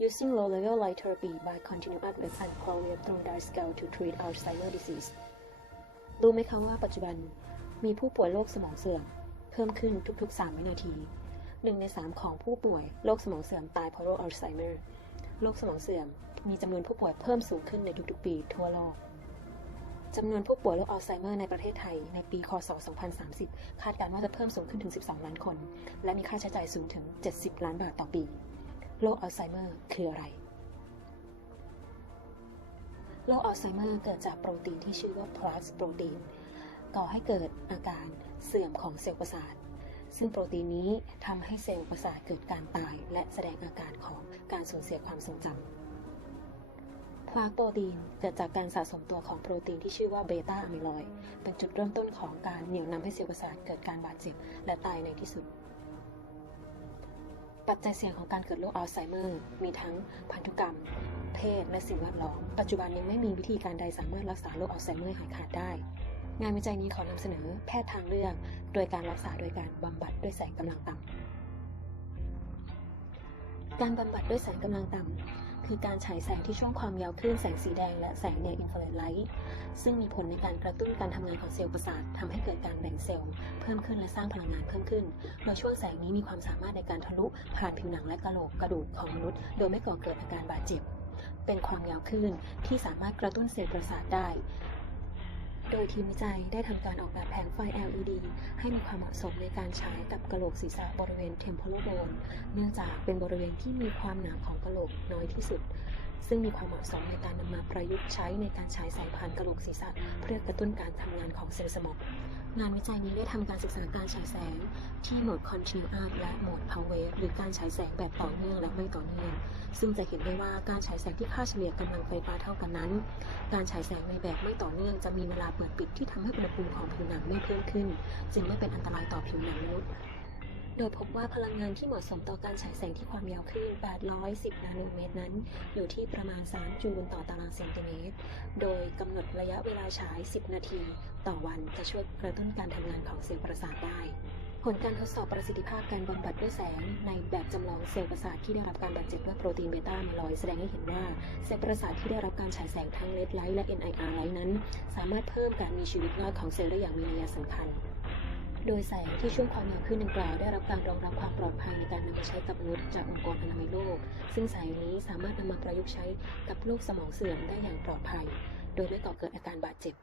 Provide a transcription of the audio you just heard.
using low-level light therapy by continuous with unclothed through dark scale to treat Alzheimer's disease รู้ไหมคะว่าปัจจุบันมีผู้ป่วยโรคสมองเสื่อม เพิ่มขึ้นทุกๆ 3 วินาทีหนึ่งใน3ของผู้ป่วยโรคสมองเสื่อมตายเพราะโรคอัลไซเมอร์ โรคสมองเสื่อมมีจำนวนผู้ป่วยเพิ่มสูงขึ้นในทุกๆ ปีทั่วโลกจำนวนผู้ป่วยโรคอัลไซเมอร์ในประเทศไทยในปี คศ 2030 คาดการณ์ว่าจะเพิ่มสูงขึ้นถึง 12 ล้านคน และมีค่าใช้จ่ายสูงถึง 70 ล้านบาทต่อปี โรคอัลไซเมอร์คืออะไร โรคอัลไซเมอร์เกิดจากโปรตีนที่ชื่อว่า Plus โปรตีนก่อให้เกิดอาการเสื่อมของเซลล์ประสาท ซึ่งโปรตีนนี้ทำให้เซลล์ประสาทเกิดการตาย และแสดงอาการของการสูญเสียความทรงจำพลาโปรตีนเกิดจากการสะสมตัวของโปรตีนที่ชื่อว่าเบต้าอะมิลอย เป็นจุดเริ่มต้นของการเหนี่ยวนำให้เซลล์ประสาทเกิดการบาดเจ็บและตายในที่สุด ปัจจัยเสี่ยงของการเกิดโรคอัลไซเมอร์ มีทั้งพันธุกรรม เพศ และสิ่งแวดล้อม ปัจจุบันยังไม่มีวิธีการใดสามารถรักษาโรคอัลไซเมอร์หายขาดได้ งานวิจัยนี้ขอนำเสนอแพทย์ทางเลือก โดยการรักษาโดยการบำบัดด้วยแสงกำลังต่ำการบำบัดด้วยแสงกำลังต่ำ คือการฉายแสงที่ช่วงความยาวคลื่นแสงสีแดงและแสงแนวอินฟราเรดไลท์ซึ่งมีผลในการกระตุ้นการทำงานของเซลล์ประสาททำให้เกิดการแบ่งเซลล์เพิ่มขึ้นและสร้างพลังงานเพิ่มขึ้น โดยช่วงแสงนี้มีความสามารถในการทะลุผ่านผิวหนังและกระโหลกกระดูกของมนุษย์ โดยไม่ก่อเกิดอาการบาดเจ็บ เป็นความยาวคลื่นที่สามารถกระตุ้นเซลล์ประสาทได้ โดยทีมวิจัยได้ทำการออกแบบแผงไฟ LED ให้มีความเหมาะสมในการใช้กับกระโหลกศีรษะบริเวณเทมโพลโบนเนื่องจากเป็นบริเวณที่มีความหนาของกระโหลกน้อยที่สุด ซึ่งมีความเหมาะสมในการนำมาประยุกต์ใช้ในการใช้สายพานกระโหลกศีรษะ เพื่อกระตุ้นการทำงานของเซลล์สมอง งานวิจัยนี้ได้ทำการศึกษาการฉายแสง ที่โหมด continuous และโหมด power wave หรือการฉายแสงแบบต่อเนื่องและไม่ต่อเนื่อง ซึ่งจะเห็นได้ว่าการฉายแสงที่ค่าเฉลี่ยกำลังไฟฟ้าเท่ากันนั้น การฉายแสงในแบบไม่ต่อเนื่อง จะมีเวลาเปิดปิดที่ทำให้อุณหภูมิของผิวหนังไม่เพิ่มขึ้น จึงไม่เป็นอันตรายต่อผิวหนังมนุษย์ โดยพบว่าพลังงานที่เหมาะสมต่อการฉายแสงที่ความยาวคลื่น 810 นาโนเมตรนั้น อยู่ที่ประมาณ 3 จูลต่อตารางเซนติเมตร โดยกำหนดระยะเวลาฉาย 10 นาที ต่อวันจะช่วยกระตุ้นการทำงานของเซลล์ประสาทได้ ผลการทดสอบประสิทธิภาพการบำบัดด้วยแสง ในแบบจำลองเซลล์ประสาทที่ได้รับการบาดเจ็บด้วยโปรตีนเบต้าอะมิลอยแสดงให้เห็นว่าเซลล์ประสาทที่ได้รับการฉายแสงทั้งเลดไลท์และ NIR ไลท์นั้น สามารถเพิ่มการมีชีวิตรอดของเซลล์ได้อย่างมีนัยสำคัญ โดยแสงที่ช่วงความยาวคลื่นดังกล่าวได้รับการรองรับความปลอดภัยในการนำไปใช้กับมนุษย์จากองค์กรอนามัยโลก ซึ่งแสงนี้สามารถนำมาประยุกต์ใช้กับโรคสมองเสื่อมได้อย่างปลอดภัย โดยไม่ก่อเกิดอาการบาดเจ็บ